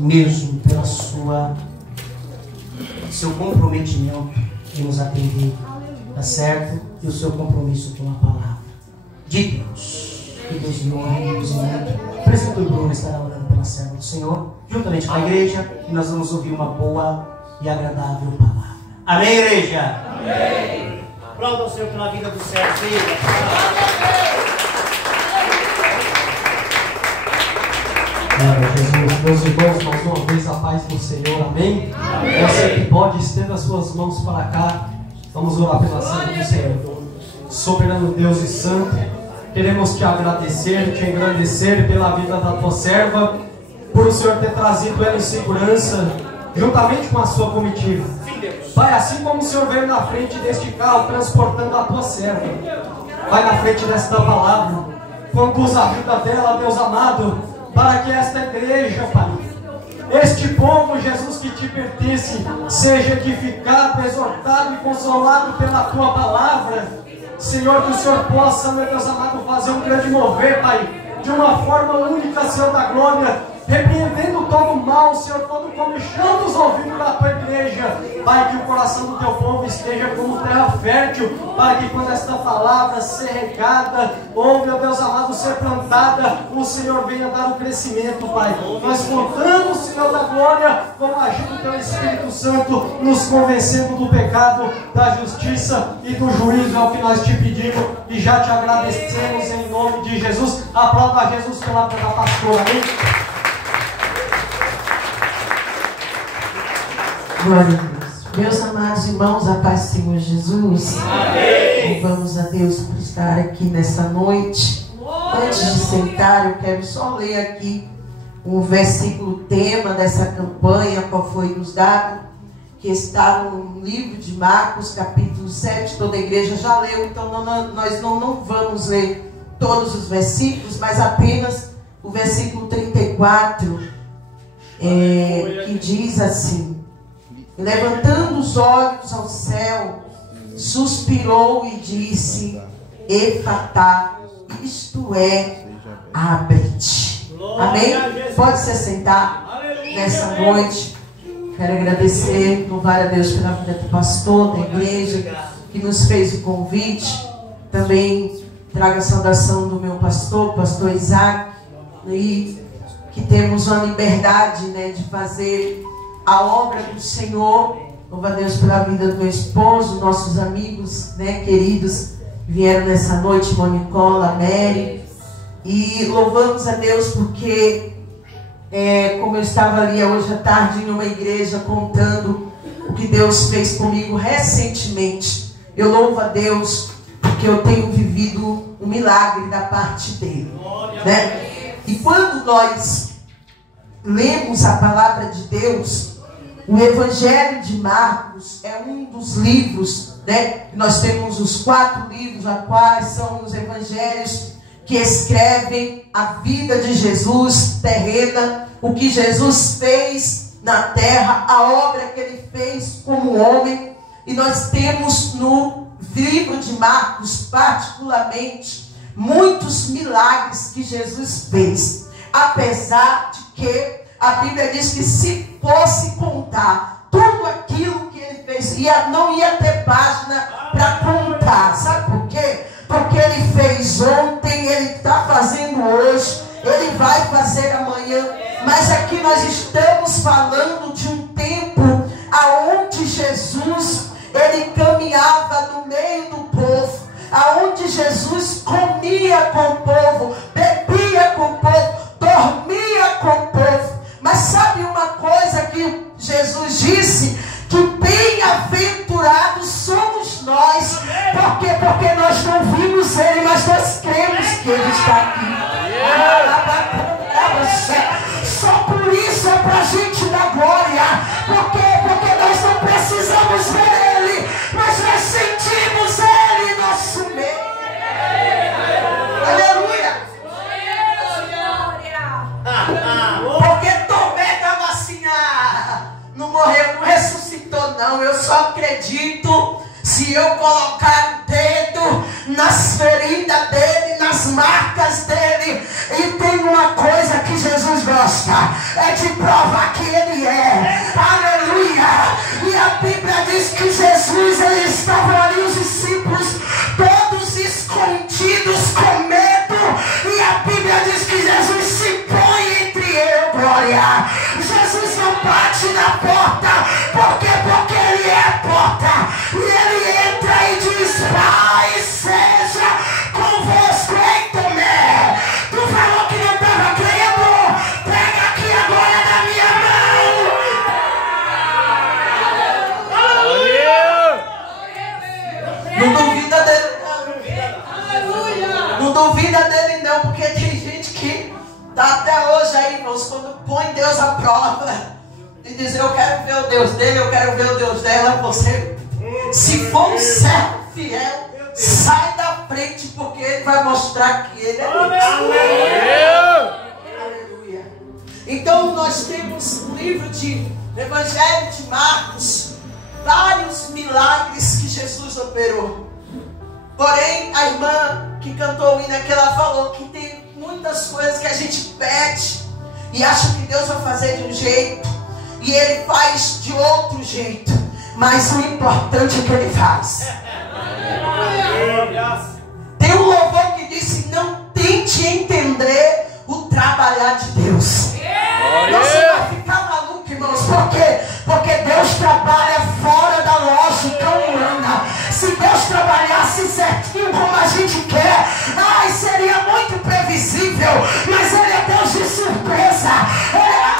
mesmo pela seu comprometimento em nos atender, tá certo? E o seu compromisso com a palavra de Deus. Que Deus lhe honre e nos muito. O presbítero Bruno estará orando pela serva do Senhor, juntamente com a igreja, e nós vamos ouvir uma boa e agradável palavra. Amém, igreja? Amém. Aplauda o Senhor pela vida do servo. Jesus, meus irmãos, mais uma vez a paz do Senhor, amém? Amém. Você que pode, estenda as suas mãos para cá, vamos orar pela serva do Senhor. Soberano Deus e Santo, queremos te agradecer, te engrandecer pela vida da tua serva, por o Senhor ter trazido ela em segurança, juntamente com a sua comitiva. Pai, assim como o Senhor veio na frente deste carro, transportando a tua serva, vai na frente desta palavra, conduz a vida dela, Deus amado, para que esta igreja, Pai, este povo, Jesus, que te pertence, seja edificado, exortado e consolado pela tua palavra. Senhor, que o Senhor possa, meu Deus amado, fazer um grande mover, Pai, de uma forma única, Senhor da glória, repreendendo todo o mal, Senhor, todo comichão nos ouvidos da tua igreja. Pai, que o coração do teu povo esteja como terra fértil, para que quando esta palavra ser regada, ou, meu Deus amado, ser plantada, o Senhor venha dar o crescimento, Pai. Nós contamos, Senhor da glória, com a ajuda do teu Espírito Santo, nos convencendo do pecado, da justiça e do juízo. É o que nós te pedimos e já te agradecemos em nome de Jesus. Aplauda a Jesus pela vida da pastora, amém? Glória a Deus. Meus amados irmãos, a paz do Senhor Jesus. Amém. Louvamos a Deus por estar aqui nessa noite. Antes de sentar, eu quero só ler aqui um versículo tema dessa campanha, qual foi nos dado, que está no livro de Marcos, capítulo 7. Toda a igreja já leu, então nós não vamos ler todos os versículos, mas apenas o versículo 34, que diz assim: levantando os olhos ao céu, suspirou e disse: Efatá, isto é, abre-te. Amém? Pode se sentar nessa noite. Quero agradecer, louvar a Deus pela vida do pastor, da igreja, que nos fez o convite. Também trago a saudação do meu pastor, pastor Isaac, e que temos uma liberdade, né, de fazer a obra do Senhor. Louva a Deus pela vida do meu esposo, nossos amigos, né, queridos, que vieram nessa noite, Monicola, Mary. E louvamos a Deus porque, como eu estava ali hoje à tarde em uma igreja contando o que Deus fez comigo recentemente, eu louvo a Deus porque eu tenho vivido um milagre da parte dele, né? E quando nós lemos a palavra de Deus, o Evangelho de Marcos é um dos livros, né? Nós temos os 4 livros, a quais são os evangelhos que escrevem a vida de Jesus terrena, o que Jesus fez na terra, a obra que ele fez como homem. E nós temos no livro de Marcos, particularmente, muitos milagres que Jesus fez, apesar de que a Bíblia diz que se fosse contar tudo aquilo que ele fez, não ia ter página para contar. Sabe por quê? Porque ele fez ontem, ele está fazendo hoje, ele vai fazer amanhã. Mas aqui nós estamos falando de um tempo aonde Jesus, ele caminhava no meio do povo, aonde Jesus comia com o povo, bebia com o povo, dormia com o povo. Mas sabe uma coisa que Jesus disse? Que bem-aventurados somos nós. Por quê? Porque nós não vimos ele, mas nós cremos que ele está aqui. Só por isso é para a gente dar glória. Por quê? Porque nós não precisamos ver ele, mas nós sentimos ele em nosso meio. Aleluia! Porque Tomé estava assim, não morreu, não ressuscitou não. Eu só acredito se eu colocar o dedo nas feridas dele, nas marcas dele. E tem uma coisa que Jesus gosta, é de provar Jesus não bate na porta. Por quê? Porque Ele é porta. E Ele entra e diz: Pai, seja convosco. Ei, Tomé, tu falou que não estava crendo. Pega aqui agora na minha mão. Não duvida dele, não. Não duvida dele, não, porque tem gente que tá até hoje aí, irmãos, quando põe Deus à prova e diz: eu quero ver o Deus dele, eu quero ver o Deus dela. Você, se for um servo fiel, sai da frente, porque ele vai mostrar que ele é Deus. Aleluia. Então nós temos no livro de Evangelho de Marcos vários milagres que Jesus operou. Porém, a irmã que cantou o hino aqui, ela falou que tem muitas coisas que a gente pede e acha que Deus vai fazer de um jeito e Ele faz de outro jeito. Mas o importante é que Ele faz. Tem um louvor que disse: não tente entender o trabalhar de Deus. Você vai ficar maluco, irmãos. Por quê? Porque Deus trabalha fora da lógica humana. Se Deus trabalhasse certinho como a gente quer, ai, seria muito previsível. Mas Ele é Deus de surpresa. Ele é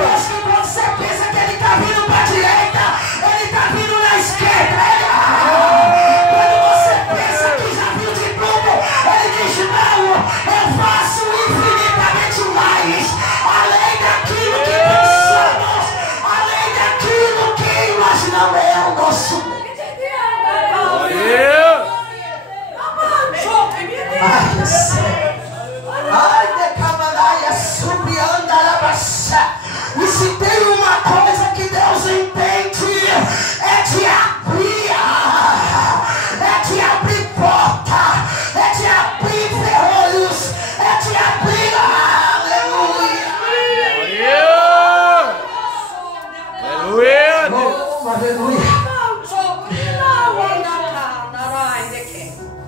Deus que quando você pensa que Ele está vindo para a direita, Ele está vindo na esquerda. Quando você pensa que já viu de tudo, Ele diz: não, eu faço infinitamente mais, além daquilo que pensamos, além daquilo que imaginamos. É o nosso Deus. Ai, céu. Ai, de camaraia, subianda la baixa. E se tem uma coisa que Deus entende, é de abrir, porta, é de abrir ferrolhos, é de abrir, aleluia. Aleluia. Oh, aleluia.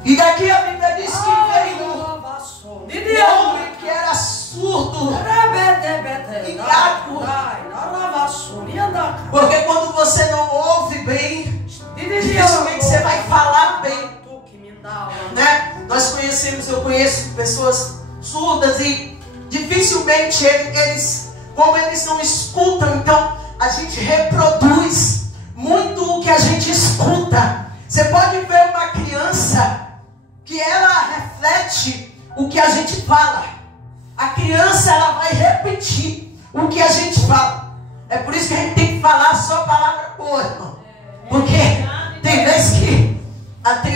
E daqui a Bíblia diz que veio um homem que era surdo e gago. Porque quando você não ouve bem, dificilmente você vai falar bem, né? Eu conheço pessoas surdas e dificilmente como eles não escutam, então a gente reproduz muito o que a gente escuta. Você pode ver uma criança que ela reflete o que a gente fala. A criança, ela vai repetir o que a gente fala. É por isso que a gente tem que falar só palavra boa, irmão. Porque tem vezes que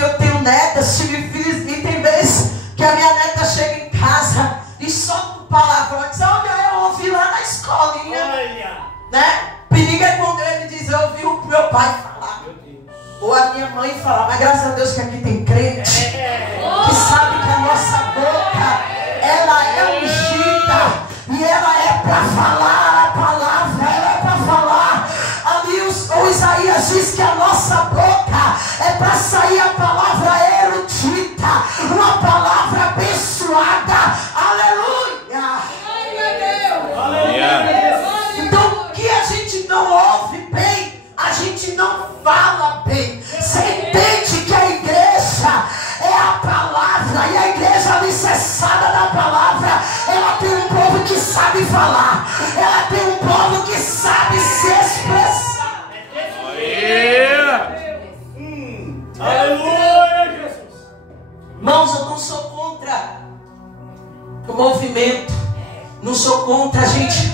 eu tenho netas, tive filhos, e tem vezes que a minha neta chega em casa e solta um palavrão. Diz: olha, eu ouvi lá na escolinha, né? Perigo é quando ele diz: eu ouvi o meu pai falar, ou a minha mãe falar. Mas graças a Deus que aqui tem crente que sabe que a nossa boca, ela é ungida e ela é para falar a palavra, ela é para falar. Ali o Isaías diz que a nossa boca é para sair a palavra erudita, uma palavra abençoada. Aleluia. Então o que a gente não ouve bem, a gente não fala bem. Você entende que a igreja é a palavra, e a igreja alicerçada na palavra, ela tem um povo que sabe falar, ela tem um povo que sabe se expressar. Aleluia, Jesus. Irmãos, eu não sou contra o movimento, não sou contra a gente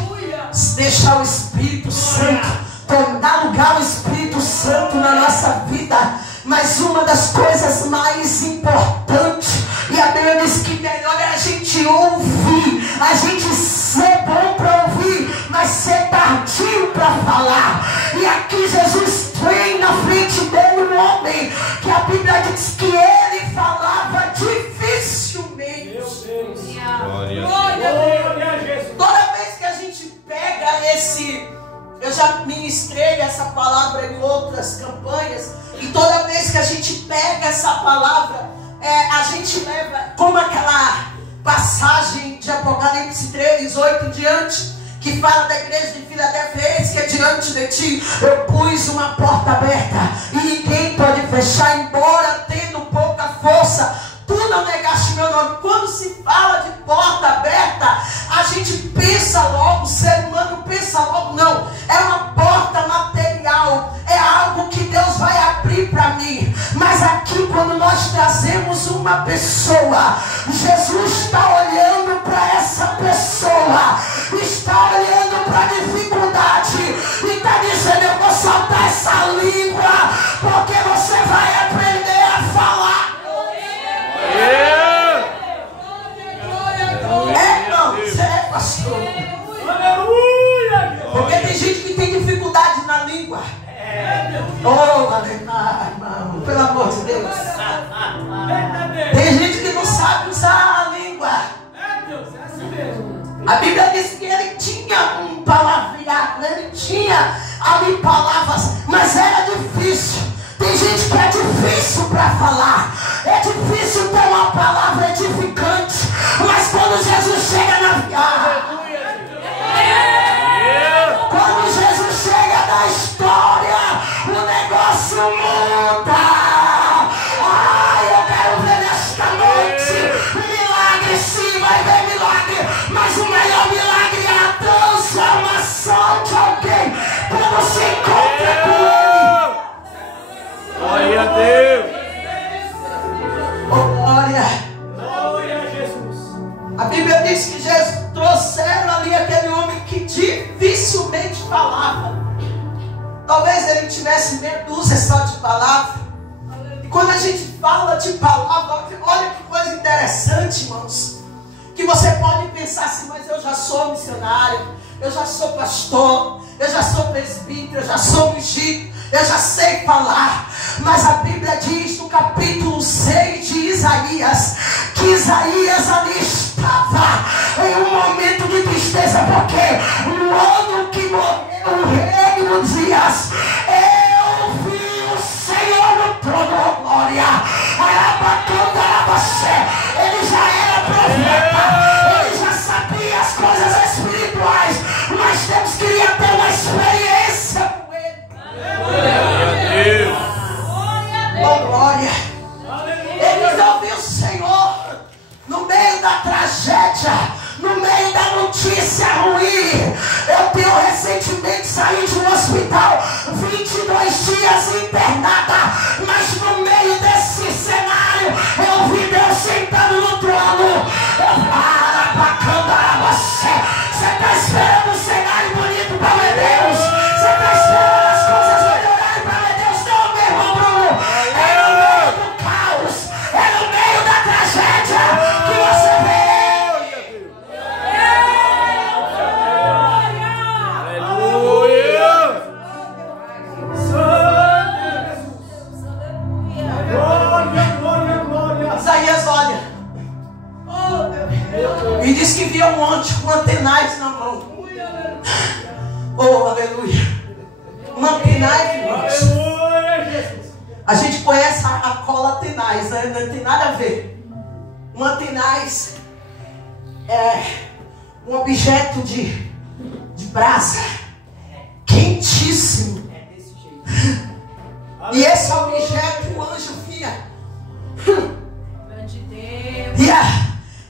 deixar o Espírito Santo, dar lugar ao Espírito Santo na nossa vida. Mas uma das coisas mais importantes, e a Bíblia diz que melhor é a gente ouvir, a gente ser bom para ouvir, mas ser tardio para falar. E aqui Jesus tem na frente dele um homem que a Bíblia diz que ele falava dificilmente. Meu Deus. Glória a Deus. Toda vez que a gente pega eu já ministrei essa palavra em outras campanhas, e toda vez que a gente pega essa palavra, a gente leva como passagem de Apocalipse 3, 8 em diante, que fala da igreja de Filadélfia: eis que diante de ti eu pus uma porta aberta e ninguém pode fechar, embora tendo pouca força, tu não negaste meu nome. Quando se fala de porta aberta, a gente pensa logo, o ser humano pensa logo, não, é uma porta material, é algo que Deus vai abrir para mim. Mas aqui, quando nós trazemos uma pessoa, Jesus está olhando para essa pessoa, está olhando para a dificuldade e está dizendo: eu vou soltar essa língua, porque você vai aprender a falar. Não, você é pastor. Aleluia! Porque tem gente que tem dificuldade na língua. Oh, aleluia, irmão, pelo amor de Deus. Tem gente que não sabe usar a língua. A Bíblia diz que ele tinha um palavreado, ele tinha ali palavras, mas era difícil. Tem gente que é difícil para falar, é difícil ter uma palavra edificante, mas quando Jesus chega na quando Jesus chega na história, o negócio muda. Ai, eu quero ver nesta noite milagre, sim, vai ver milagre, mas o melhor milagre é a transformação de alguém quando se encontra com ele. Glória a Deus. Oh, glória. Glória a Jesus. A Bíblia diz que Jesus trouxeram ali aquele homem que dificilmente falava. Talvez ele tivesse meia dúzia só de palavra. E quando a gente fala de palavra, olha que coisa interessante, irmãos, que você pode pensar assim: mas eu já sou missionário, eu já sou pastor, eu já sou presbítero, eu já sou ungido, eu já sei falar. Mas a Bíblia diz no capítulo 6 de Isaías, que Isaías ali estava em um momento de tristeza, porque no ano que morreu o rei Uzias, eu vi o Senhor no trono, glória. Ele já era profeta, ele já sabia as coisas espirituais, mas Deus queria ter uma experiência com ele. Glória a Deus. Oh, glória. Eles ouviram o Senhor no meio da tragédia, no meio da notícia ruim. Eu tenho recentemente saído de um hospital, 22 dias internada, mas no meio desse cenário eu vi Deus sentado no trono. Você está esperando um cenário bonito para ver Deus? Você está esperando as coisas melhorarem para ver Deus? Não, meu irmão Bruno. É no meio do caos, é no meio da tragédia que você vê. Isaías olha e diz que via um monte com antenais na mão. Oh, aleluia. Um antenais, irmãos. A gente conhece a cola tenais, né? Não tem nada a ver. Um antenais é um objeto de brasa quentíssimo. E esse objeto o anjo via. E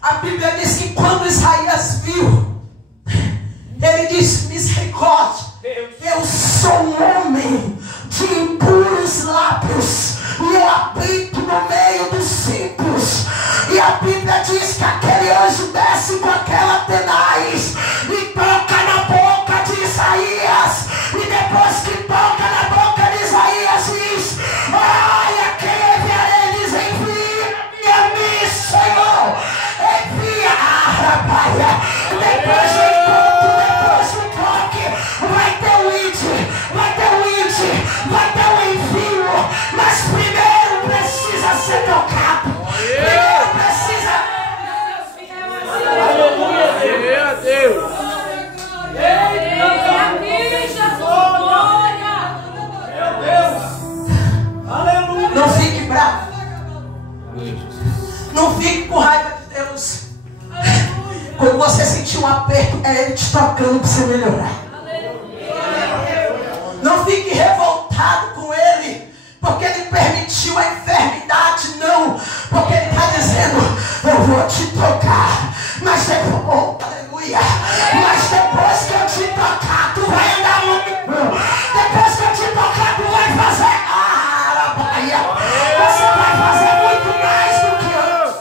a Bíblia diz que quando Isaías viu, ele disse: misericórdia, eu sou um homem de impuros lábios e eu habito no meio dos simples. E a Bíblia diz que aquele anjo desce com aquela tenaz e toca na boca de Isaías, e depois que toca na boca de Isaías diz: ai, a quem enviarei? Diz: envia-me a mim, Senhor, envia a rapaia. Depois do encontro, depois do toque, vai ter o id, vai ter o id, vai ter o envio, mas primeiro precisa ser tocado. Primeiro precisa. Aleluia, Deus. Não fique bravo. Não fique com raiva de Deus. sentir um aperto, é Ele te tocando para você melhorar. Não fique revoltado com Ele, porque Ele permitiu a enfermidade, não. Porque Ele está dizendo, eu vou te tocar. Mas depois, oh, aleluia. Mas depois que eu te tocar, tu vai andar muito. Depois que eu te tocar, tu vai fazer. Você vai fazer muito mais do que antes.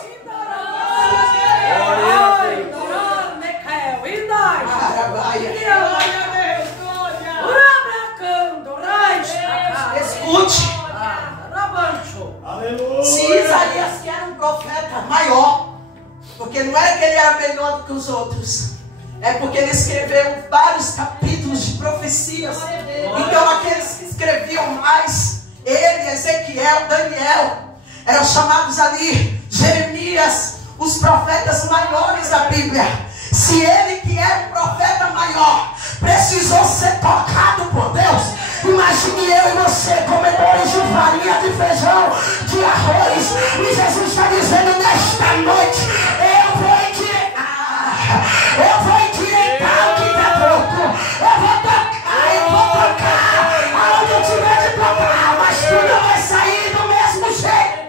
Escute. Se Isaías, que era um profeta maior, porque não é que ele era melhor do que os outros, é porque ele escreveu vários capítulos de profecias. Então aqueles que escreviam mais, ele, Ezequiel, Daniel, eram chamados ali Jeremias, os profetas maiores da Bíblia. Se ele, que era um profeta maior, precisou ser tocado por Deus, imagine eu e você, comedores de farinha, de feijão, de arroz. E Jesus está dizendo nesta noite, eu vou endireitar o que está pronto. Eu vou tocar aonde eu tiver de tocar, mas tudo vai sair do mesmo jeito.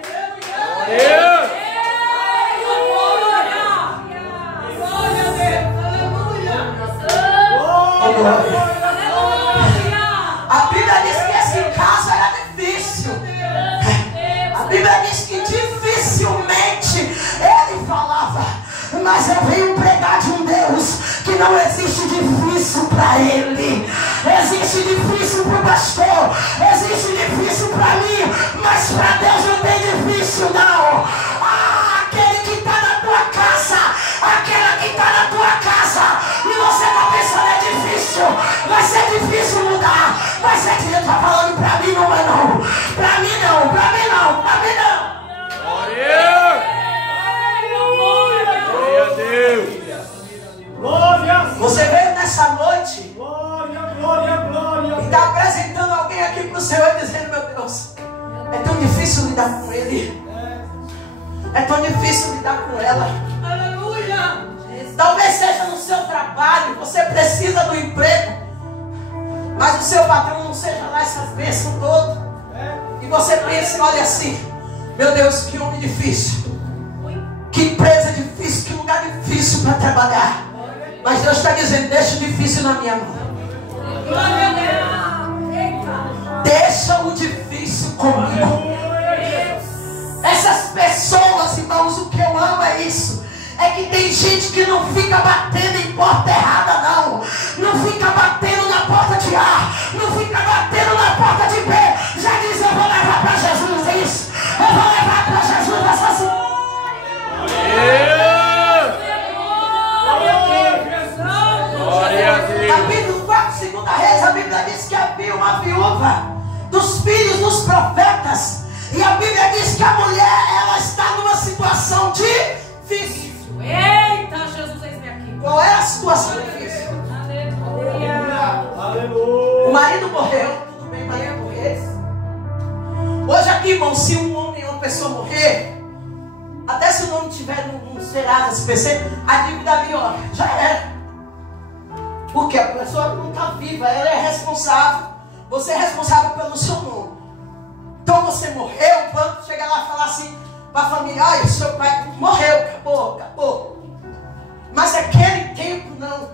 A Bíblia diz que esse caso era difícil. A Bíblia diz que dificilmente ele falava. Mas eu venho pregar de um Deus que não existe difícil para ele. Existe difícil para o pastor, existe difícil para mim, mas para Deus não tem difícil não. Aquele que está na tua casa, aquela que está na tua casa, e você está pensando é difícil, vai ser difícil mudar, vai ser que Deus está falando para mim, não é não, para mim não, para mim não, para mim não. Glória a Deus. Você veio nessa noite Glória. e está apresentando alguém aqui para o Senhor e dizendo, meu Deus, é tão difícil lidar com ele, é tão difícil lidar com ela. Aleluia. Talvez seja no seu trabalho, você precisa do emprego, mas o seu patrão não seja lá essas bênçãos todas. E você pensa, olha assim, meu Deus, que homem difícil, que empresa difícil, que lugar difícil para trabalhar. Mas Deus está dizendo, deixa o difícil na minha mão. Deixa o difícil comigo. Essas pessoas, irmãos, o que eu amo é isso. É que tem gente que não fica batendo em porta errada, não. Não fica batendo na porta de A, não fica batendo na porta de B. Já diz, eu vou levar para Jesus isso. Eu vou levar para Jesus essa senhora. Glória a Deus. Capítulo 4, 2 Reis, a Bíblia diz que havia uma viúva dos filhos dos profetas. E a Bíblia diz que a mulher, ela está numa situação difícil. Eita, Jesus, eis-me aqui. Qual é a situação difícil? Aleluia. O marido morreu, tudo bem, marido morreu. Hoje aqui, irmão, se um homem ou uma pessoa morrer, até se o nome tiver num Serasa, SPC, a dívida ali, ó, já era. Porque a pessoa não está viva, ela é responsável. Você é responsável pelo seu nome. Então você morreu, o banco chega lá e fala assim para a família, olha, seu pai morreu, acabou. Mas naquele tempo não.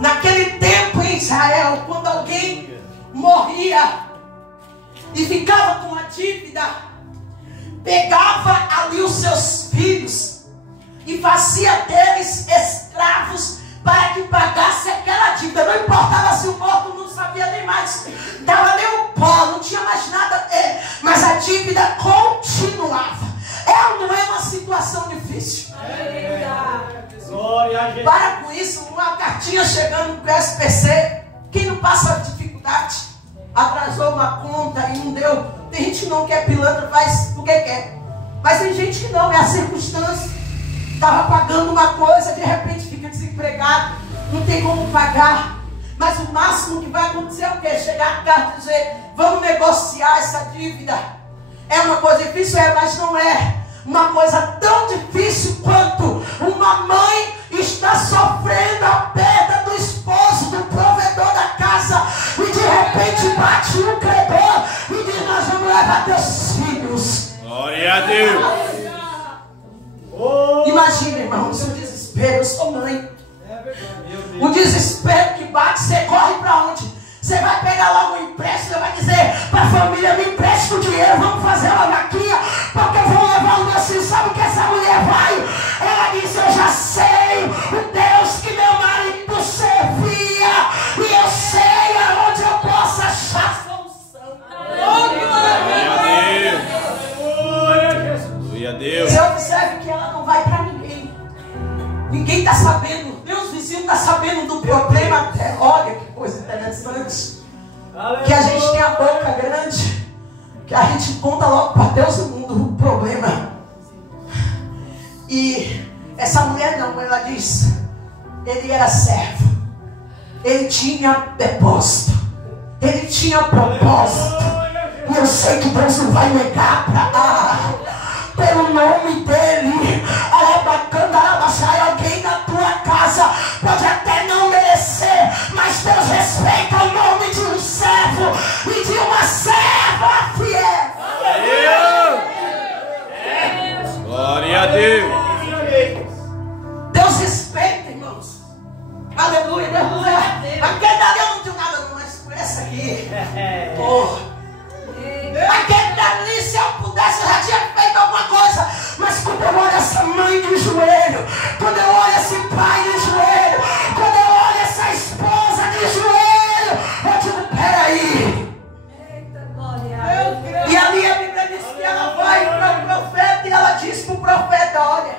Naquele tempo em Israel, quando alguém morria e ficava com a dívida, pegava ali os seus filhos e fazia deles escravos para que pagasse aquela dívida. Não importava se o morto não sabia nem mais, dava nem um pó, não tinha mais nada, mas a dívida continuava. Não é uma situação difícil. Para com isso, uma cartinha chegando para o SPC, quem não passa dificuldade, atrasou uma conta e não deu. Tem gente que não quer pilantra, faz porque quer. Mas tem gente que não, é a circunstância. Estava pagando uma coisa, de repente fica desempregado, não tem como pagar. Mas o máximo que vai acontecer é o quê? Chegar a casa e dizer, vamos negociar essa dívida. É uma coisa difícil, mas não é uma coisa tão difícil quanto uma mãe mãe. O desespero que bate, você corre para onde? Você vai pegar logo um empréstimo, vai dizer para a família, me empreste o dinheiro, vamos fazer uma vaquinha, porque eu vou levar o meu filho. Sabe o que essa mulher vai? Ela disse, eu já sei o Deus que meu marido servia, e eu sei aonde eu posso achar solução. Glória a Deus. Você observe que ela não vai para ninguém. Ninguém está sabendo. Meus vizinhos estão sabendo do problema até. Olha que coisa interessante. Que a gente tem a boca grande, que a gente conta logo para Deus o mundo o problema. E essa mulher não, ela diz, ele era servo, ele tinha depósito, ele tinha propósito. E eu sei que Deus não vai negar pelo nome dele. Alguém na tua casa pode até não merecer, mas Deus respeita o nome de um servo e de uma serva fiel. Glória a Deus. Deus respeita, irmãos. Aleluia, aleluia. Aquele dali eu não digo nada, não, mas por essa aqui. Aquele dali, se eu pudesse, eu já tinha feito alguma coisa. Mas quando eu olho essa mãe de joelho, quando eu olho esse pai de joelho, quando eu olho essa esposa de joelho, eu digo, peraí. E ali a Bíblia diz que ela vai para o profeta e ela diz para o profeta, olha,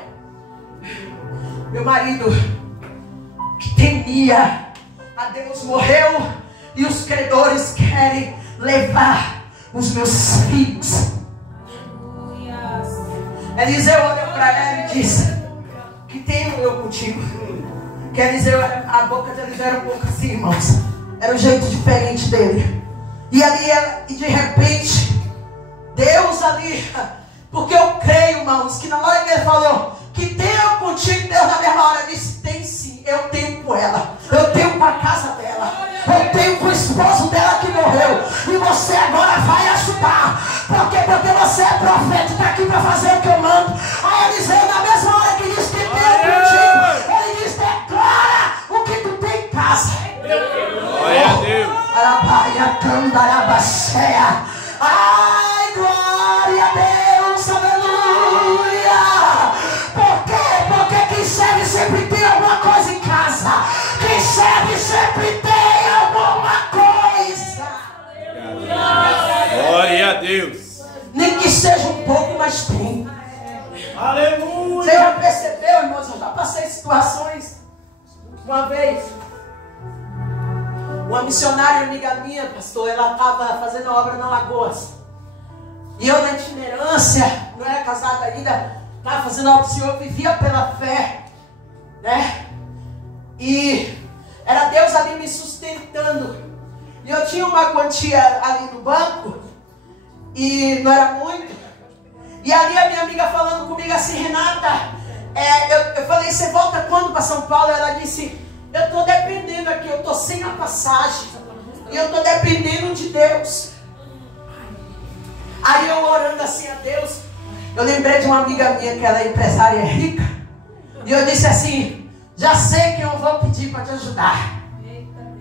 meu marido que temia a Deus morreu e os credores querem levar os meus filhos. Eliseu olha para ela e diz, que tenho eu contigo? Que Eliseu, a boca de Eliseu era um pouco assim, irmãos, era um jeito diferente dele. E ali e de repente Deus ali, porque eu creio, irmãos, que na hora que ele falou que tenho contigo, Deus na mesma hora disse, tem sim, eu tenho com ela, eu tenho com a casa dela, eu tenho com o esposo dela que morreu, e você agora vai ajudar. Por quê? Porque você é profeta e está aqui para fazer o que eu mando. Aí Eliseu, na mesma hora que diz que tenho contigo, ele diz, declara o que tu tem em casa. Glória a Deus. Ai, glória a Deus, aleluia. Por quê? Porque quem serve sempre tem alguma coisa em casa. Quem serve sempre tem alguma coisa. Glória a Deus. Nem que seja um pouco, mas tem. Aleluia. Você já percebeu, irmãos? Eu já passei situações. Uma vez, uma missionária amiga minha, pastor, ela estava fazendo obra na Lagoas. E eu na itinerância, não era casada ainda, estava fazendo obra do Senhor, vivia pela fé, né? E era Deus ali me sustentando. E eu tinha uma quantia ali no banco, e não era muito. E ali a minha amiga falando comigo assim, Renata, eu falei, você volta quando para São Paulo? Ela disse, eu estou dependendo aqui, eu estou sem a passagem. E eu estou dependendo de Deus. Aí eu orando assim a Deus, eu lembrei de uma amiga minha que ela é empresária rica. E eu disse assim, já sei que eu vou pedir para te ajudar.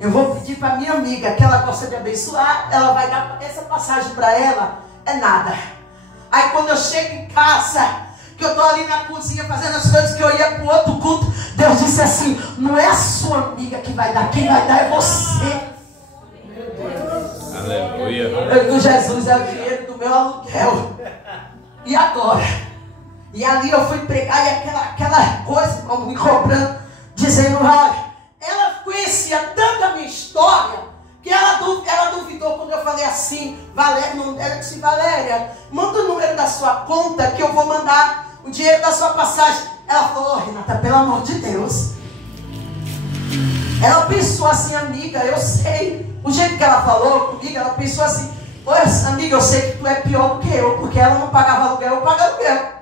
Eu vou pedir para minha amiga, que ela gosta de abençoar, ela vai dar essa passagem para ela, é nada. Aí quando eu chego em casa, que eu estou ali na cozinha fazendo as coisas, que eu ia para o outro culto, Deus disse assim, não é a sua amiga que vai dar, quem vai dar é você. Aleluia. Eu digo, Jesus, é o dinheiro do meu aluguel. E agora? E ali eu fui pregar e aquela coisa, como me cobrando, dizendo, olha, ela conhecia tanto a minha história, que ela duvidou quando eu falei assim, ela disse, Valéria, manda o número da sua conta que eu vou mandar o dinheiro da sua passagem. Ela falou, Renata, pelo amor de Deus. Ela pensou assim, amiga, eu sei. O jeito que ela falou comigo, ela pensou assim, amiga, eu sei que tu é pior do que eu, porque ela não pagava aluguel, eu pago aluguel.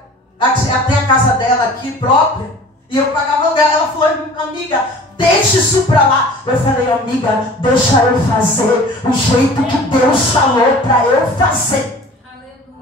Ela tem a casa dela aqui própria, e eu pagava aluguel. Ela falou, amiga, deixa isso pra lá. Eu falei, amiga, deixa eu fazer o jeito que Deus falou pra eu fazer.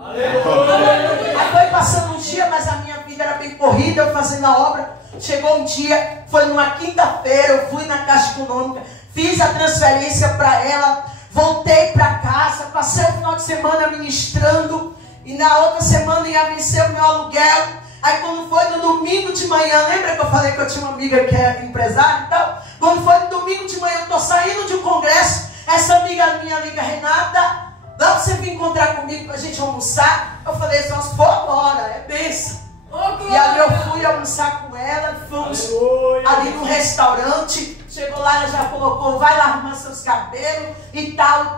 Aleluia. Aí foi passando um dia, mas a minha vida era bem corrida, eu fazendo a obra. Chegou um dia, foi numa quinta-feira, eu fui na Caixa Econômica, fiz a transferência para ela, voltei para casa, passei o final de semana ministrando, e na outra semana ia vencer o meu aluguel. Aí quando foi no domingo de manhã, lembra que eu falei que eu tinha uma amiga que é empresária e tal? Quando foi no domingo de manhã, eu estou saindo de um congresso, essa amiga minha liga, Renata, dá pra você vir encontrar comigo pra gente almoçar? Eu falei, só se for agora, é bênção. E ali eu fui almoçar com ela, fomos ali no restaurante, chegou lá, ela já colocou, vai lá arrumar seus cabelos e tal,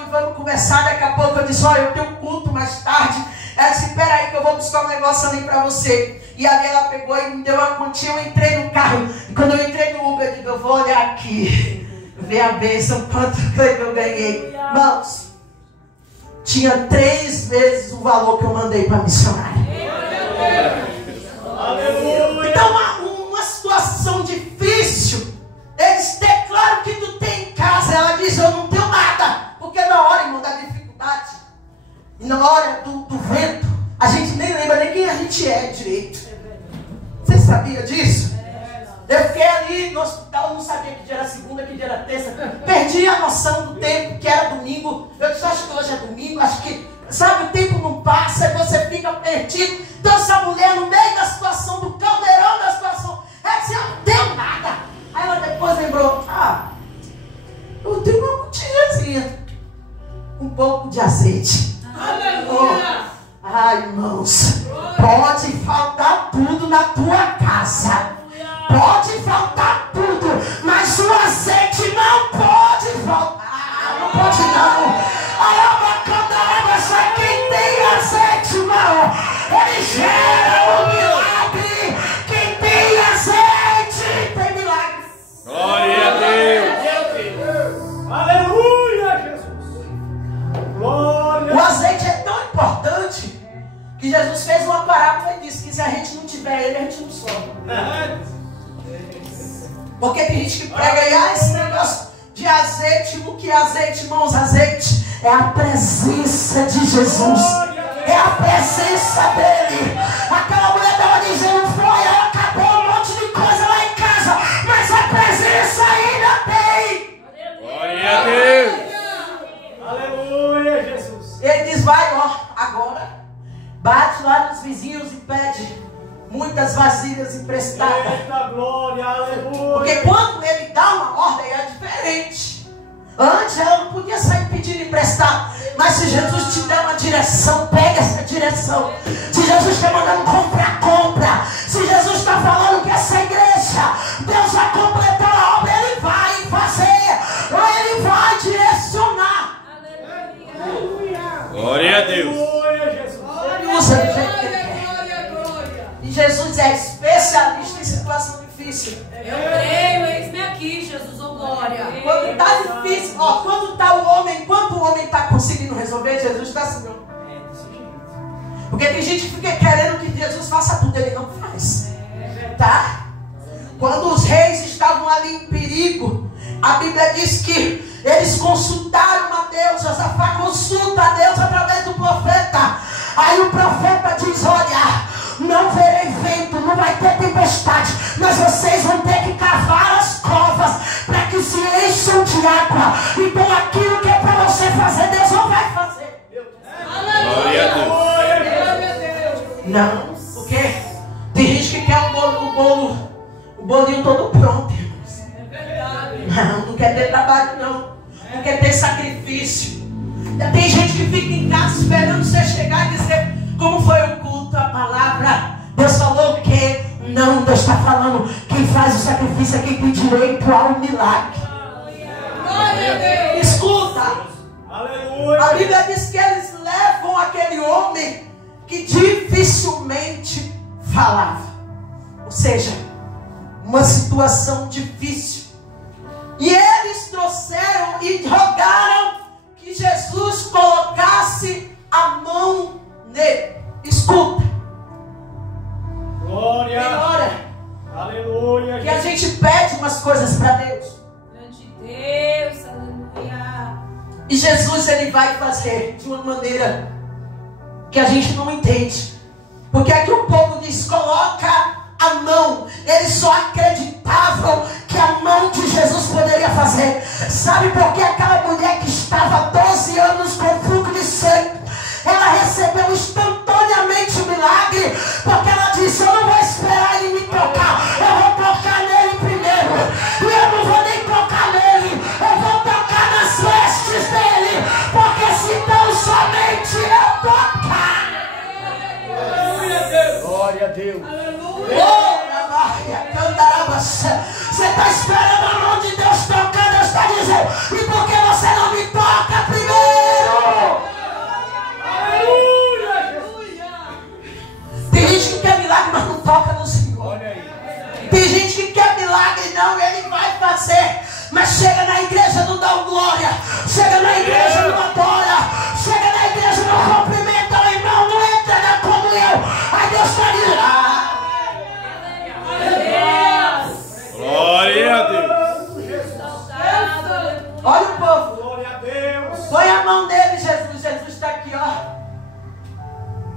e vamos conversar. Daqui a pouco eu disse, olha, eu tenho um culto mais tarde. Ela disse, espera aí que eu vou buscar um negócio ali pra você. E ali ela pegou e me deu uma continha, eu entrei no carro. E quando eu entrei no Uber, eu digo, eu vou olhar aqui, ver a bênção, quanto foi que eu ganhei. Irmãos, tinha 3 vezes o valor que eu mandei para missionária. Então uma situação difícil, eles declaram que tu tem em casa, ela diz, eu não tenho nada, porque na hora, irmão, da dificuldade, e na hora do vento, a gente nem lembra nem quem a gente é direito. Você sabia disso? Eu fiquei ali no hospital, não sabia que dia era segunda, que dia era terça. Perdi a noção do tempo, que era domingo. Eu disse, acho que hoje é domingo, acho que, sabe, o tempo não passa e você fica perdido. Então essa mulher, no meio da situação, do caldeirão da situação, ela disse, eu não tenho nada. Aí ela depois lembrou, eu tenho uma botijãzinha, um pouco de azeite. Aleluia! Irmãos, pode faltar tudo na tua casa. Pode faltar tudo, mas o azeite não pode faltar. Não pode não. Só quem tem azeite, irmão, ele gera um milagre. Quem tem azeite, tem milagre. Glória a Deus. Aleluia, Jesus. Glória. O azeite é tão importante que Jesus fez uma parábola e disse que se a gente não tiver ele, a gente não sobe. Porque tem gente que prega aí, esse negócio de azeite, o que é azeite, irmãos? Azeite é a presença de Jesus, é a presença dele. Aquela mulher estava dizendo, foi, acabou um monte de coisa lá em casa, mas a presença ainda tem. Glória a Deus. Aleluia, Jesus. Ele diz, vai, agora, bate lá nos vizinhos e pede muitas vasilhas emprestadas. Eita glória, aleluia. Porque quando ele dá uma ordem é diferente. Antes ela não podia sair pedindo emprestado. Mas se Jesus te der uma direção, pega essa direção. Se Jesus está mandando comprar, compra. Se Jesus está falando que essa igreja, Deus vai completar a obra, ele vai fazer. Ou ele vai direcionar. Aleluia. Glória a Deus. Aleluia, Jesus. Ele usa do jeito que ele quer. E Jesus é especialista em situação difícil. Eu creio, eis-me aqui, Jesus, oh glória. Quando está difícil, quando está o homem, enquanto o homem está conseguindo resolver, Jesus está assim, não. Porque tem gente que fica querendo que Jesus faça tudo, ele não faz. Tá? Quando os reis estavam ali em perigo, a Bíblia diz que eles consultaram a Deus. Josafá consulta a Deus através do profeta. Aí o profeta diz, olha, não verei vento, não vai ter tempestade, mas vocês vão ter que cavar as covas para que se encham de água. Então aquilo que é para você fazer, Deus não vai fazer. Glória a Deus. Não, porque tem gente que quer o bolinho todo pronto, irmãos. Não quer ter trabalho não quer ter sacrifício. Tem gente que fica em casa esperando você chegar e dizer como foi o culto, a palavra. Deus falou o quê? Não, Deus está falando, quem faz o sacrifício é quem tem direito ao milagre. Glória a Deus. Escuta, Aleluia. a Bíblia diz que eles levam aquele homem que dificilmente falava. Ou seja, uma situação difícil. E eles trouxeram e rogaram que Jesus colocasse a mão nele. Escuta. Glória. Tem hora Aleluia. que a gente pede umas coisas para Deus. Grande Deus, aleluia. E Jesus, ele vai fazer de uma maneira que a gente não entende. Porque aqui o povo diz, coloca a mão. Eles só acreditavam que a mão de Jesus poderia fazer. Sabe por que aquela mulher que estava há 12 anos com fluxo de sangue, ela recebeu instantaneamente o milagre? Porque ela disse: eu não vou esperar ele me tocar, eu vou tocar nele primeiro. E eu não vou nem tocar nele, eu vou tocar nas vestes dele, porque se tão somente eu tocar. Glória a Deus. Você está esperando a mão de Deus tocar? Deus está dizendo: e por que você não me toca primeiro? Tem gente que quer milagre, mas não toca no Senhor. Tem gente que quer milagre, não, ele vai fazer, mas chega na igreja não dá glória, chega na igreja não adora, chega na igreja não cumprimenta o irmão, não entra na comunhão. Aí Deus está dizendo: Glória a Deus. olha o povo. Glória a Deus. Põe a mão nele, Jesus. Jesus está aqui, ó.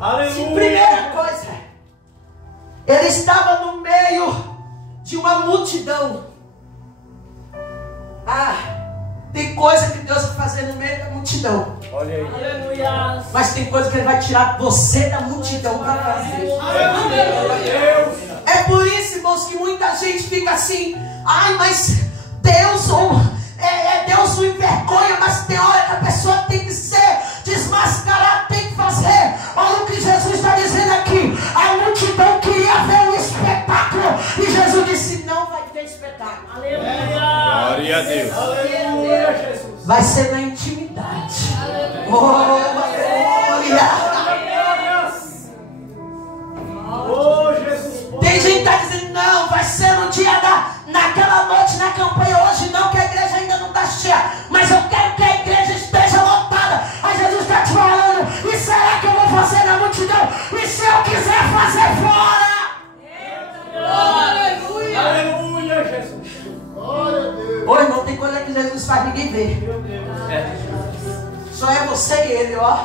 Aleluia. Primeira coisa, ele estava no meio de uma multidão. Tem coisa que Deus vai fazer no meio da multidão. Olha aí. Aleluia. Mas tem coisa que ele vai tirar você da multidão para fazer. É por isso, irmãos, que muita gente fica assim: ai, mas Deus Deus o envergonha. Mas tem hora que a pessoa tem que ser desmascarada, tem que fazer. Olha o que Jesus está dizendo aqui: a multidão queria ver um espetáculo, e Jesus disse: não vai ter espetáculo. Glória a Deus. Aleluia, Jesus. Vai ser na intimidade. Oh, aleluia. Oh, Jesus. Tem gente que está dizendo: não, vai ser no dia naquela noite, na campanha. Hoje não, que a igreja ainda não está cheia, mas eu quero que a igreja esteja lotada. Aí Jesus está te falando: e será que eu vou fazer na multidão? E se eu quiser fazer fora? Aleluia. Aleluia, Jesus. Ô irmão, tem coisa que Jesus faz ninguém ver. Só é você e ele, ó.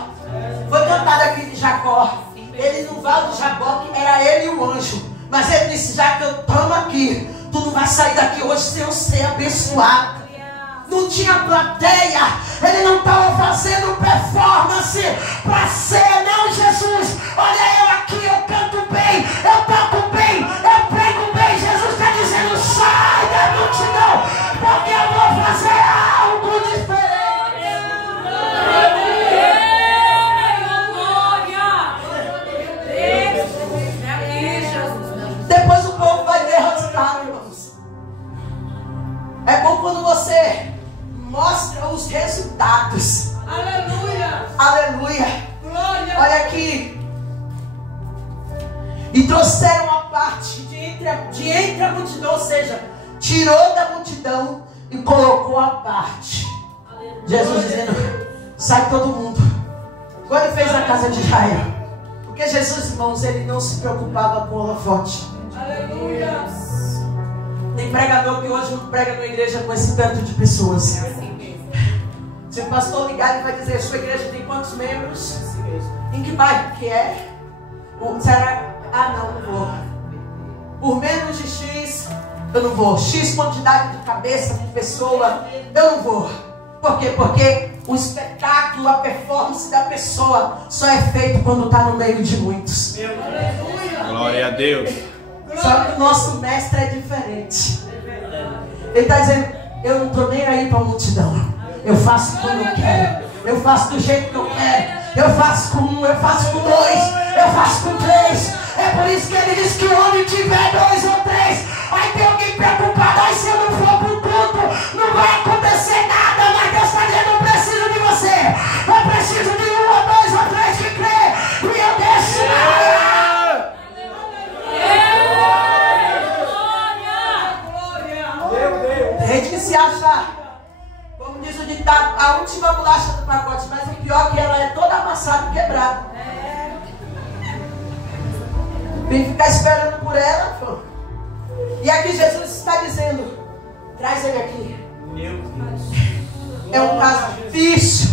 Foi cantado aqui de Jacó. Ele no vale do Jacó, que era ele e o anjo. Mas ele disse: já que eu estamos aqui, tu não vai sair daqui hoje sem eu ser abençoado. Não tinha plateia. Ele não estava fazendo performance para ser. Não, Jesus, olha eu aqui, eu canto bem, eu toco bem, eu prego bem. Jesus está dizendo: sai da multidão, porque eu vou fazer algo diferente. Depois o povo vai ver resultado, irmãos. É bom quando você mostra os resultados. Aleluia. Aleluia. Glória. Olha aqui. E trouxeram a parte de entre a multidão, ou seja, tirou da multidão e colocou a parte. Jesus dizendo: sai todo mundo. Quando ele fez a casa de Israel. Porque Jesus, irmãos, ele não se preocupava com o holofote. Aleluia. Tem pregador que hoje não prega na igreja com esse tanto de pessoas. Se o pastor ligar, ele vai dizer: sua igreja tem quantos membros? Em que bairro que é? Será? Não vou. Por menos de X, eu não vou. X quantidade de cabeça, de pessoa, eu não vou. Por quê? Porque o espetáculo, a performance da pessoa só é feito quando está no meio de muitos. Glória a Deus. Só que o nosso mestre é diferente. Ele está dizendo: eu não estou nem aí para a multidão. Eu faço quando eu quero. Eu faço do jeito que eu quero. Eu faço com um, eu faço com dois, eu faço com três. É por isso que ele diz que onde tiver 2 ou 3, aí tem alguém preocupado: aí se eu não for para o culto, não vai acontecer nada. Mas Deus está dizendo: eu preciso de você. Eu preciso de 1 ou 2 ou 3 que crê. E eu deixo. Tem gente que se acha, como diz o ditado, a última bolacha do pacote, mas o pior é que ela é toda amassada e quebrada. Vem ficar esperando por ela, pô. E aqui Jesus está dizendo: traz ele aqui. É um caso difícil,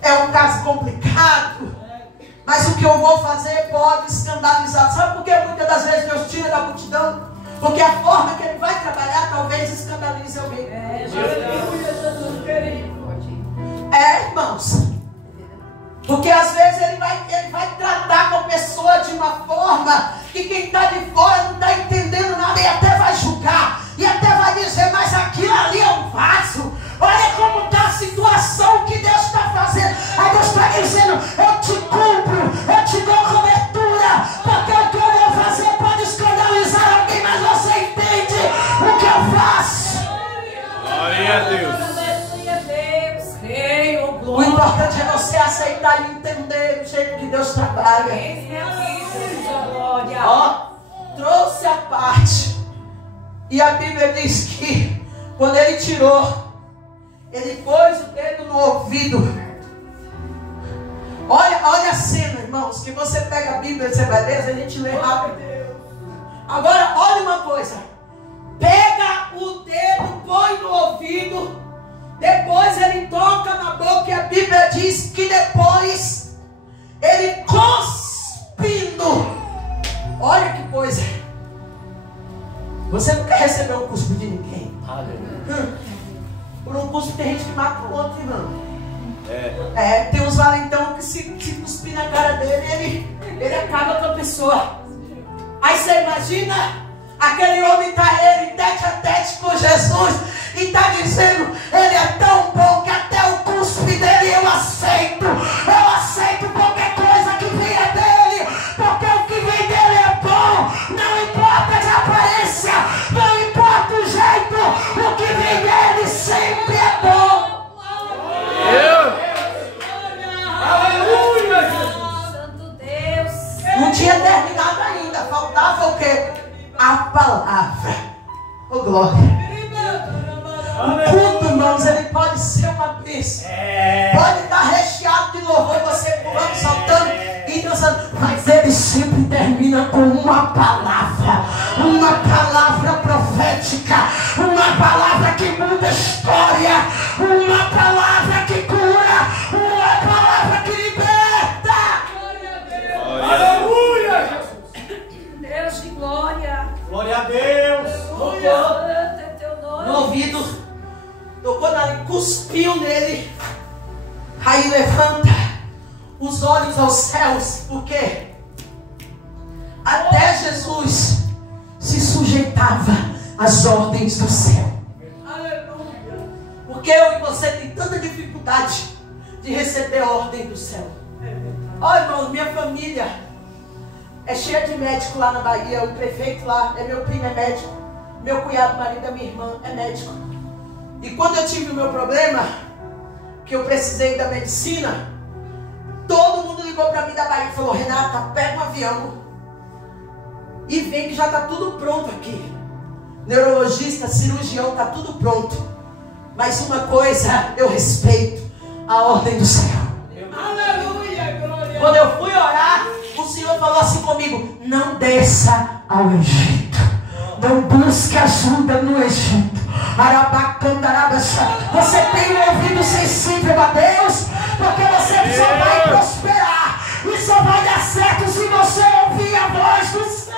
é um caso complicado, mas o que eu vou fazer pode escandalizar. Sabe por que muitas das vezes Deus tira da multidão? talvez escandalize alguém. Aleluia, Jesus querido. Irmãos. Porque às vezes ele vai tratar com a pessoa de uma forma que quem está de fora não está entendendo nada e até vai julgar. E até vai dizer, mas aquilo ali é um vaso. Olha como está a situação que Deus está fazendo. Aí Deus está dizendo, eu te cumpro, eu te dou cobertura. Porque o que eu vou fazer pode escandalizar alguém, mas você entende o que eu faço. Glória a Deus. O importante é você aceitar e entender o jeito que Deus trabalha. Ó, trouxe a parte. E a Bíblia diz que quando ele tirou, ele pôs o dedo no ouvido. Olha a cena, irmãos, que você pega a Bíblia, você vai ler, a gente lê rápido. Agora, olha uma coisa. Pega o dedo, põe no ouvido. Depois ele toca na boca e a Bíblia diz que depois ele cuspindo. Olha que coisa. Você não quer receber um cuspe de ninguém. Por um cuspe tem gente que mata o outro, irmão. Tem uns valentão que se cuspir na cara dele, ele acaba com a pessoa. Aí você imagina, aquele homem está ele tete a tete com Jesus e está dizendo, ele é tão bom que até o cuspe dele eu aceito qualquer coisa que venha dele, porque o que vem dele é bom, não importa a aparência, não importa o jeito, o que vem dele sempre é bom. Aleluia! Santo Deus. Não tinha terminado ainda, faltava o quê? A palavra. Ô glória. O culto, irmãos, ele pode ser uma bênção. Pode estar recheado de louvor, você pulando, saltando e dançando. Mas ele sempre termina com uma palavra profética, uma palavra que muda a história, uma palavra que cura, uma palavra que liberta. Aleluia, Jesus! Deus de glória. Glória a Deus! Santo é teu nome. No ouvido, tocou nele, cuspiu nele. Aí levanta os olhos aos céus, porque até Jesus se sujeitava às ordens do céu. Aleluia. Porque eu e você tem tanta dificuldade de receber a ordem do céu. Olha, irmãos, minha família é cheia de médico lá na Bahia. O prefeito lá, meu primo é médico. Meu cunhado, marido da minha irmã, é médico. E quando eu tive o meu problema, que eu precisei da medicina, todo mundo ligou para mim da Bahia e falou, Renata, pega um avião e vem que já está tudo pronto aqui. Neurologista, cirurgião, está tudo pronto. Mas uma coisa eu respeito, a ordem do céu. Aleluia, glória. Quando eu fui orar, o Senhor falou assim comigo, não desça ao Egito, não busque ajuda no Egito. Você tem um ouvido sensível a Deus, porque você só vai prosperar e só vai dar certo se você ouvir a voz do céu.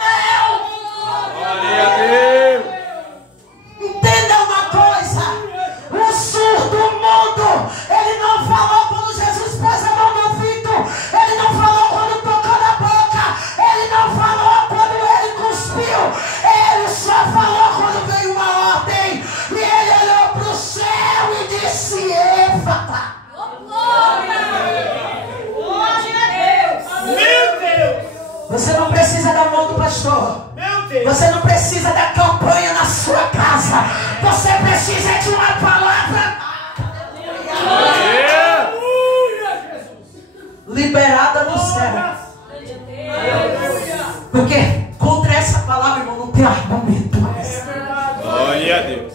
Glória a Deus. Entenda uma coisa, o surdo mudo, ele não falou quando Jesus pôs a mão no ouvido, ele não falou quando tocou na boca, ele não falou quando ele cuspiu, ele só falou quando veio uma ordem, e ele olhou para o céu e disse, Éfata. Meu Deus! Você não precisa da mão do pastor. Meu Deus! Você não precisa da campanha na sua casa. Você precisa de uma palavra Aleluia, Jesus! liberada do céu. Porque contra essa palavra, irmão, não tem argumento mais. Glória a Deus.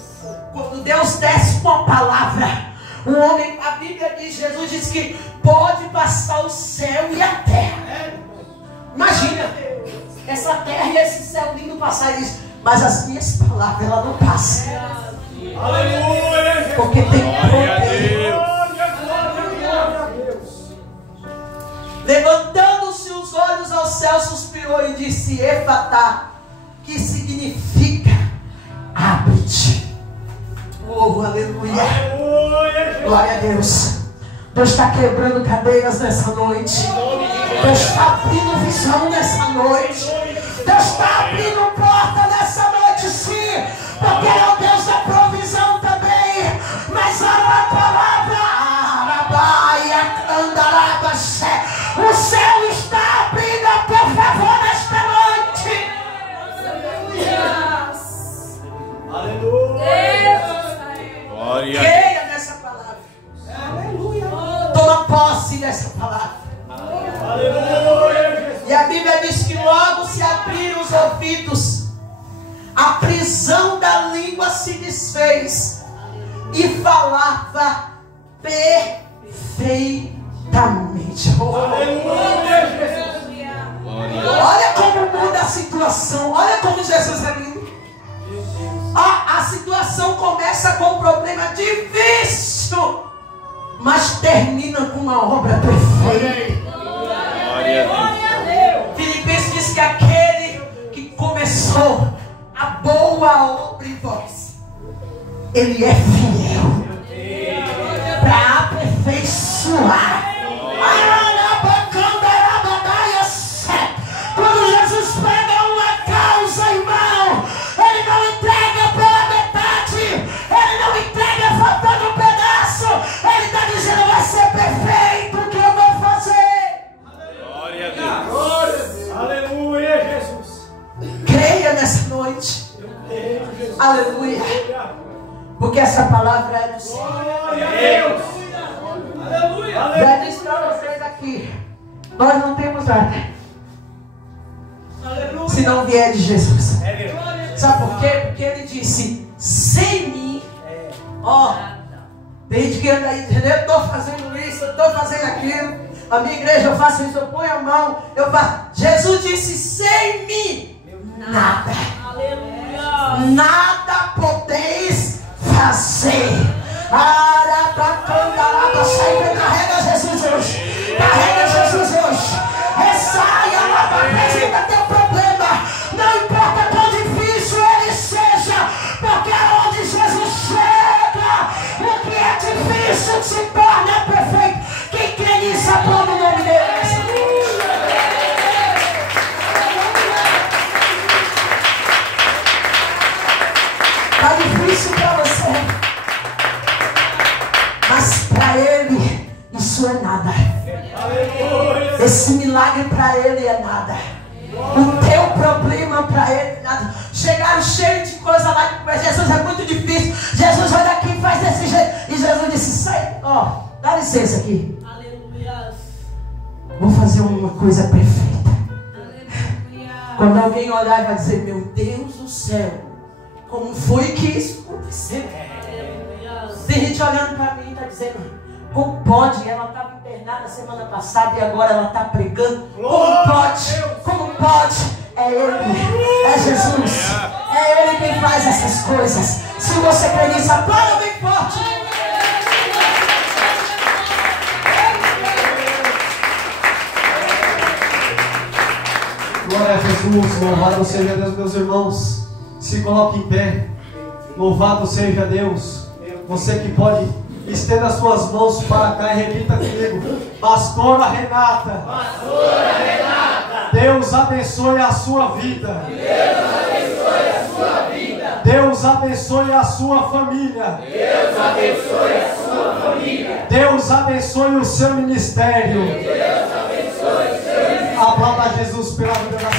Quando Deus desce com a palavra, o homem, a Bíblia diz, Jesus diz que pode passar o céu e a terra. Imagina, essa terra e esse céu lindo passar isso, mas as minhas palavras ela não passam. Aleluia, Jesus! Porque tem Glória a poder. Deus. Glória a Deus! Levantando-se os olhos ao céu, suspirou e disse, Efatá, que significa abre-te. noite. Oh, aleluia. Glória a Deus. Deus está quebrando cadeias nessa noite. Deus está abrindo visão nessa noite. Deus está abrindo porta nessa noite, sim. Porque é o Deus da provisão também. Mas a palavra, o céu está abrindo, por favor, nesta noite. Aleluia. Glória a Deus. Creia nessa palavra. Toma posse dessa palavra. Aleluia. E a Bíblia diz que logo se abriram os ouvidos, a prisão da língua se desfez e falava perfeitamente. Olha como muda a situação. Olha como Jesus é lindo. A situação começa com um problema difícil, mas termina com uma obra perfeita. Glória a Deus. Filipenses diz que aquele que começou a boa obra em vós, ele é fiel para aperfeiçoar. Quando Jesus pega uma causa, irmão, ele não entrega pela metade, ele não entrega faltando um pedaço, ele está dizendo: vai ser perfeito o que eu vou fazer. Glória a Deus. Aleluia, Jesus. Creia nessa noite. Aleluia. Porque essa palavra é do Senhor. Glória a Deus. Aleluia. Já disse para vocês aqui, nós não temos nada se não vier de Jesus. Sabe por quê? Porque ele disse: sem mim, ó, tem gente que anda aí dizendo: eu estou fazendo isso, eu estou fazendo aquilo, a minha igreja eu faço isso, eu ponho a mão, eu faço. Jesus disse: sem mim, nada, nada podeis fazer. Carrega Jesus hoje, carrega Jesus hoje. Ressaia lá para apresenta teu problema, não importa quão difícil ele seja, porque aonde Jesus chega, o que é difícil se torna perfeito. Quem crê nisso, aplauda o nome dele. Está difícil para você, mas para ele isso é nada. Esse milagre para ele é nada. O teu problema para ele é nada. Chegaram cheios de coisa lá, mas Jesus é muito difícil. Jesus vai daqui e faz desse jeito. E Jesus disse: sai, ó, dá licença aqui. Vou fazer uma coisa perfeita. Quando alguém olhar e vai dizer: meu Deus do céu, como foi que isso aconteceu? Tem gente olhando para mim e está dizendo: como pode? Ela estava internada semana passada e agora ela está pregando. Como pode? Como pode? É Ele, é Jesus. É Ele quem faz essas coisas. Se você crê nisso, aplauda bem forte. Glória a Jesus, louvado seja Deus, meus irmãos. Se coloque em pé. Louvado seja Deus. Você que pode, estenda as suas mãos para cá e repita comigo: Pastora Renata. Pastora Renata. Deus abençoe a sua vida. Deus abençoe a sua vida. Deus abençoe a sua família. Deus abençoe a sua família. Deus abençoe o seu ministério. Deus abençoe o seu ministério. Aplauda Jesus pela vida da